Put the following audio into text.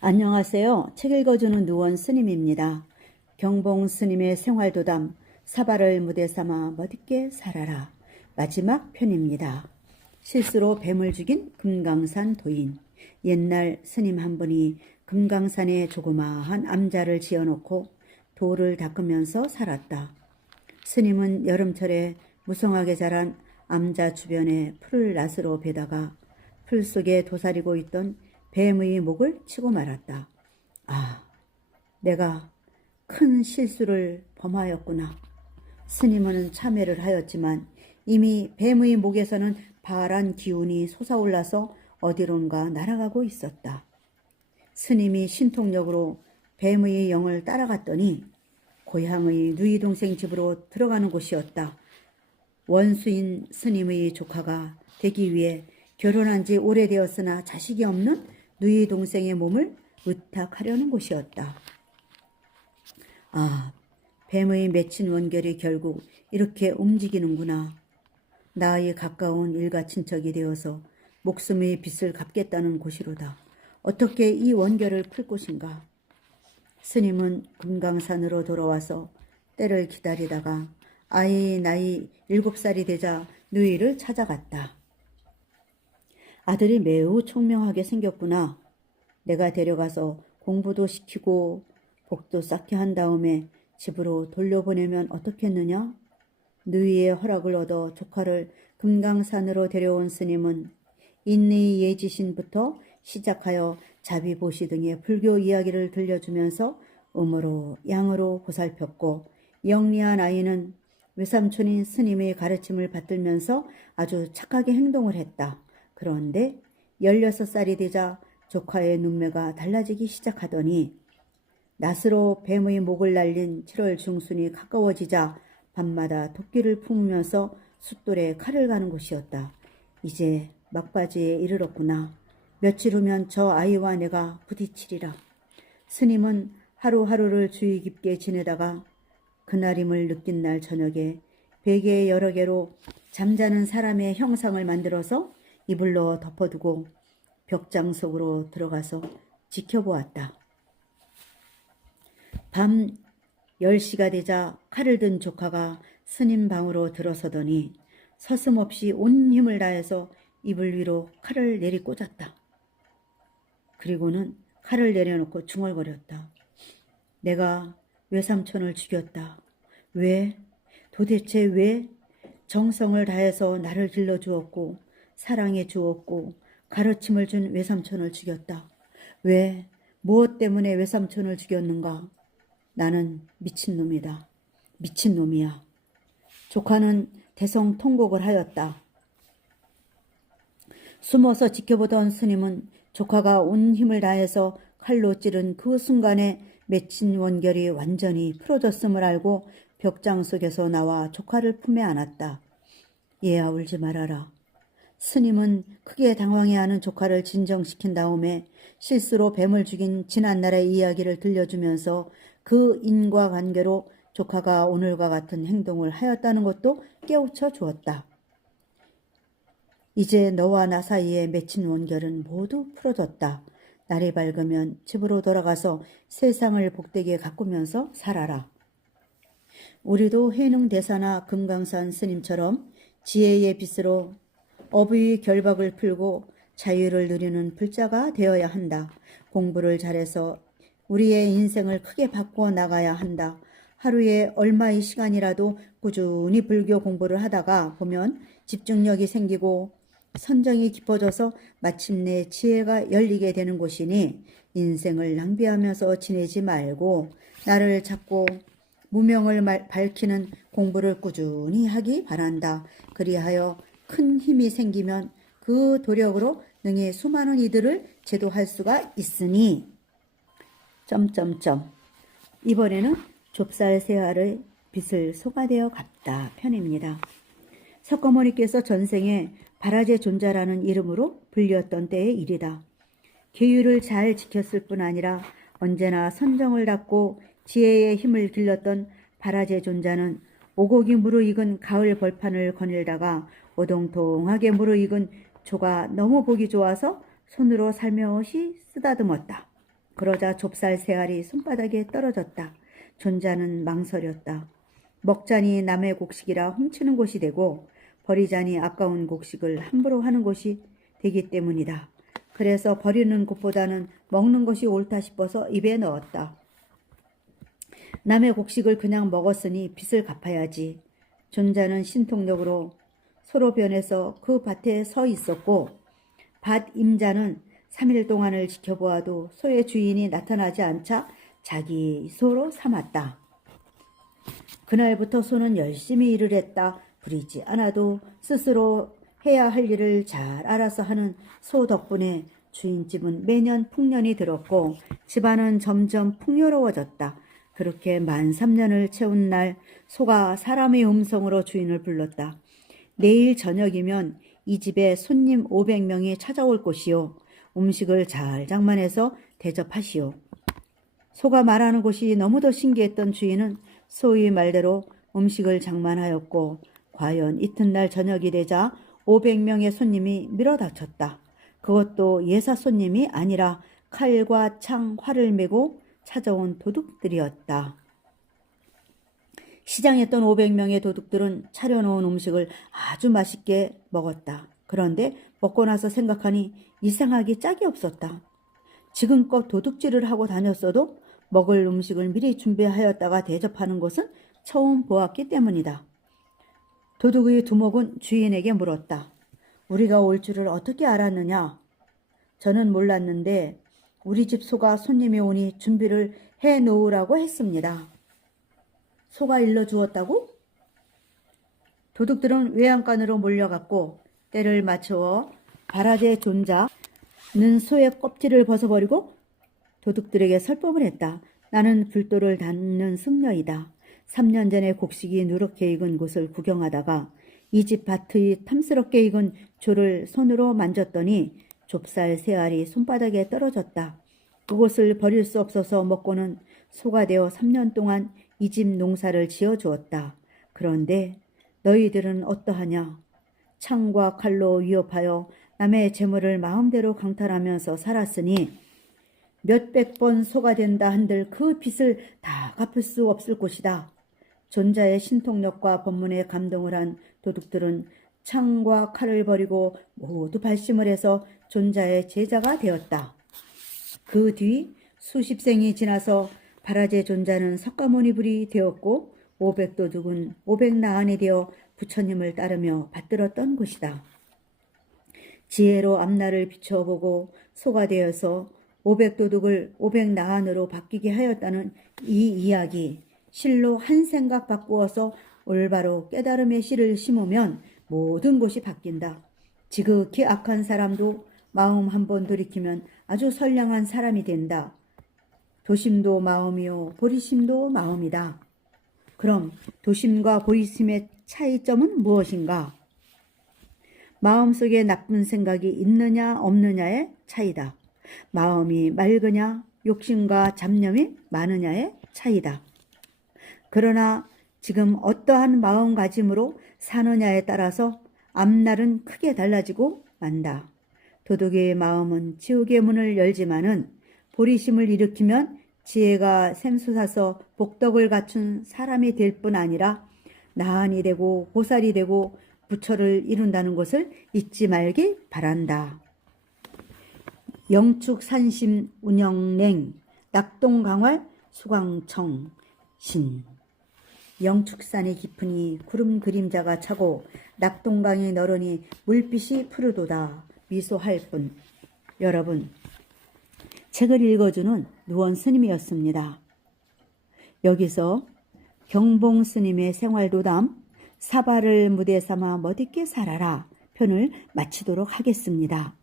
안녕하세요. 책 읽어주는 누원 스님입니다. 경봉 스님의 생활도담 사발을 무대 삼아 멋있게 살아라. 마지막 편입니다. 실수로 뱀을 죽인 금강산 도인. 옛날 스님 한 분이 금강산에 조그마한 암자를 지어놓고 돌을 닦으면서 살았다. 스님은 여름철에 무성하게 자란 암자 주변에 풀을 낫으로 베다가 풀 속에 도사리고 있던 뱀의 목을 치고 말았다. 아, 내가 큰 실수를 범하였구나. 스님은 참회를 하였지만 이미 뱀의 목에서는 파란 기운이 솟아올라서 어디론가 날아가고 있었다. 스님이 신통력으로 뱀의 영을 따라갔더니 고향의 누이 동생 집으로 들어가는 곳이었다. 원수인 스님의 조카가 되기 위해 결혼한 지 오래되었으나 자식이 없는 누이 동생의 몸을 의탁하려는 곳이었다. 아, 뱀의 맺힌 원결이 결국 이렇게 움직이는구나. 나의 가까운 일가 친척이 되어서 목숨의 빚을 갚겠다는 곳이로다. 어떻게 이 원결을 풀 것인가? 스님은 금강산으로 돌아와서 때를 기다리다가 아이의 나이 7살이 되자 누이를 찾아갔다. 아들이 매우 총명하게 생겼구나. 내가 데려가서 공부도 시키고 복도 쌓게 한 다음에 집으로 돌려보내면 어떻겠느냐? 누이의 허락을 얻어 조카를 금강산으로 데려온 스님은 인의 예지신부터 시작하여 자비보시 등의 불교 이야기를 들려주면서 음으로 양으로 보살폈고 영리한 아이는 외삼촌인 스님의 가르침을 받들면서 아주 착하게 행동을 했다. 그런데 16살이 되자 조카의 눈매가 달라지기 시작하더니 낫으로 뱀의 목을 날린 7월 중순이 가까워지자 밤마다 도끼를 품으면서 숫돌에 칼을 가는 곳이었다. 이제 막바지에 이르렀구나. 며칠 후면 저 아이와 내가 부딪히리라. 스님은 하루하루를 주의 깊게 지내다가 그날임을 느낀 날 저녁에 베개 여러 개로 잠자는 사람의 형상을 만들어서 이불로 덮어두고 벽장 속으로 들어가서 지켜보았다. 밤 10시가 되자 칼을 든 조카가 스님 방으로 들어서더니 서슴없이 온 힘을 다해서 이불 위로 칼을 내리꽂았다. 그리고는 칼을 내려놓고 중얼거렸다. 내가 외삼촌을 죽였다. 왜? 도대체 왜? 정성을 다해서 나를 길러주었고 사랑해 주었고 가르침을 준 외삼촌을 죽였다. 왜? 무엇 때문에 외삼촌을 죽였는가? 나는 미친놈이다. 미친놈이야. 조카는 대성통곡을 하였다. 숨어서 지켜보던 스님은 조카가 온 힘을 다해서 칼로 찌른 그 순간에 맺힌 원결이 완전히 풀어졌음을 알고 벽장 속에서 나와 조카를 품에 안았다. 얘야, 울지 말아라. 스님은 크게 당황해하는 조카를 진정시킨 다음에 실수로 뱀을 죽인 지난날의 이야기를 들려주면서 그 인과관계로 조카가 오늘과 같은 행동을 하였다는 것도 깨우쳐 주었다. 이제 너와 나 사이에 맺힌 원결은 모두 풀어졌다. 날이 밝으면 집으로 돌아가서 세상을 복되게 가꾸면서 살아라. 우리도 해능대사나 금강산 스님처럼 지혜의 빛으로 업의 결박을 풀고 자유를 누리는 불자가 되어야 한다. 공부를 잘해서 우리의 인생을 크게 바꿔 나가야 한다. 하루에 얼마의 시간이라도 꾸준히 불교 공부를 하다가 보면 집중력이 생기고 선정이 깊어져서 마침내 지혜가 열리게 되는 곳이니 인생을 낭비하면서 지내지 말고 나를 찾고 무명을 밝히는 공부를 꾸준히 하기 바란다. 그리하여 큰 힘이 생기면 그 도력으로 능히 수많은 이들을 제도할 수가 있으니 이번에는 좁쌀 새알의 빛을 소가되어 갔다 편입니다. 석가모니께서 전생에 바라제 존자라는 이름으로 불렸던 때의 일이다. 계율을 잘 지켰을 뿐 아니라 언제나 선정을 닦고 지혜의 힘을 길렀던 바라제 존자는 오곡이 무르익은 가을 벌판을 거닐다가 오동통하게 무르익은 조가 너무 보기 좋아서 손으로 살며시 쓰다듬었다. 그러자 좁쌀 세 알이 손바닥에 떨어졌다. 존자는 망설였다. 먹자니 남의 곡식이라 훔치는 곳이 되고 버리자니 아까운 곡식을 함부로 하는 곳이 되기 때문이다. 그래서 버리는 것보다는 먹는 것이 옳다 싶어서 입에 넣었다. 남의 곡식을 그냥 먹었으니 빚을 갚아야지. 존자는 신통력으로 소로변에서 그 밭에 서 있었고 밭 임자는 3일 동안을 지켜보아도 소의 주인이 나타나지 않자 자기 소로 삼았다. 그날부터 소는 열심히 일을 했다. 부리지 않아도 스스로 해야 할 일을 잘 알아서 하는 소 덕분에 주인집은 매년 풍년이 들었고 집안은 점점 풍요로워졌다. 그렇게 만 3년을 채운 날 소가 사람의 음성으로 주인을 불렀다. 내일 저녁이면 이 집에 손님 500명이 찾아올 것이요. 음식을 잘 장만해서 대접하시오. 소가 말하는 것이 너무도 신기했던 주인은 소의 말대로 음식을 장만하였고 과연 이튿날 저녁이 되자 500명의 손님이 밀어닥쳤다. 그것도 예사 손님이 아니라 칼과 창, 활을 메고 찾아온 도둑들이었다. 시장했던 500명의 도둑들은 차려놓은 음식을 아주 맛있게 먹었다. 그런데 먹고 나서 생각하니 이상하게 짝이 없었다. 지금껏 도둑질을 하고 다녔어도 먹을 음식을 미리 준비하였다가 대접하는 것은 처음 보았기 때문이다. 도둑의 두목은 주인에게 물었다. 우리가 올 줄을 어떻게 알았느냐? 저는 몰랐는데 우리 집 소가 손님이 오니 준비를 해 놓으라고 했습니다. 소가 일러주었다고? 도둑들은 외양간으로 몰려갔고 때를 맞추어 바라제 존자는 소의 껍질을 벗어버리고 도둑들에게 설법을 했다. 나는 불도를 닫는 승려이다. 3년 전에 곡식이 누렇게 익은 곳을 구경하다가 이 집 밭의 탐스럽게 익은 조를 손으로 만졌더니 좁쌀 세 알이 손바닥에 떨어졌다. 그곳을 버릴 수 없어서 먹고는 소가 되어 3년 동안 이 집 농사를 지어주었다. 그런데 너희들은 어떠하냐? 창과 칼로 위협하여 남의 재물을 마음대로 강탈하면서 살았으니 몇백 번 소가 된다 한들 그 빚을 다 갚을 수 없을 것이다. 존자의 신통력과 법문에 감동을 한 도둑들은 창과 칼을 버리고 모두 발심을 해서 존자의 제자가 되었다. 그 뒤 수십 생이 지나서 바라제 존자는 석가모니불이 되었고 500도둑은 500나한이 되어 부처님을 따르며 받들었던 것이다. 지혜로 앞날을 비춰보고 소가 되어서 500도둑을 500나한으로 바뀌게 하였다는 이 이야기, 실로 한 생각 바꾸어서 올바로 깨달음의 씨를 심으면 모든 것이 바뀐다. 지극히 악한 사람도 마음 한번 돌이키면 아주 선량한 사람이 된다. 도심도 마음이요 보리심도 마음이다. 그럼 도심과 보리심의 차이점은 무엇인가? 마음속에 나쁜 생각이 있느냐 없느냐의 차이다. 마음이 맑으냐 욕심과 잡념이 많으냐의 차이다. 그러나 지금 어떠한 마음가짐으로 사느냐에 따라서 앞날은 크게 달라지고 만다. 도둑의 마음은 지옥의 문을 열지만은 보리심을 일으키면 지혜가 샘솟아서 복덕을 갖춘 사람이 될 뿐 아니라 나한이 되고 보살이 되고 부처를 이룬다는 것을 잊지 말기 바란다. 영축산심 운영냉 낙동강활 수광청 신. 영축산이 깊으니 구름 그림자가 차고 낙동강이 너르니 물빛이 푸르도다 미소할 뿐. 여러분, 책을 읽어주는 누원 스님이었습니다. 여기서 경봉 스님의 생활도담 사바를 무대 삼아 멋있게 살아라 편을 마치도록 하겠습니다.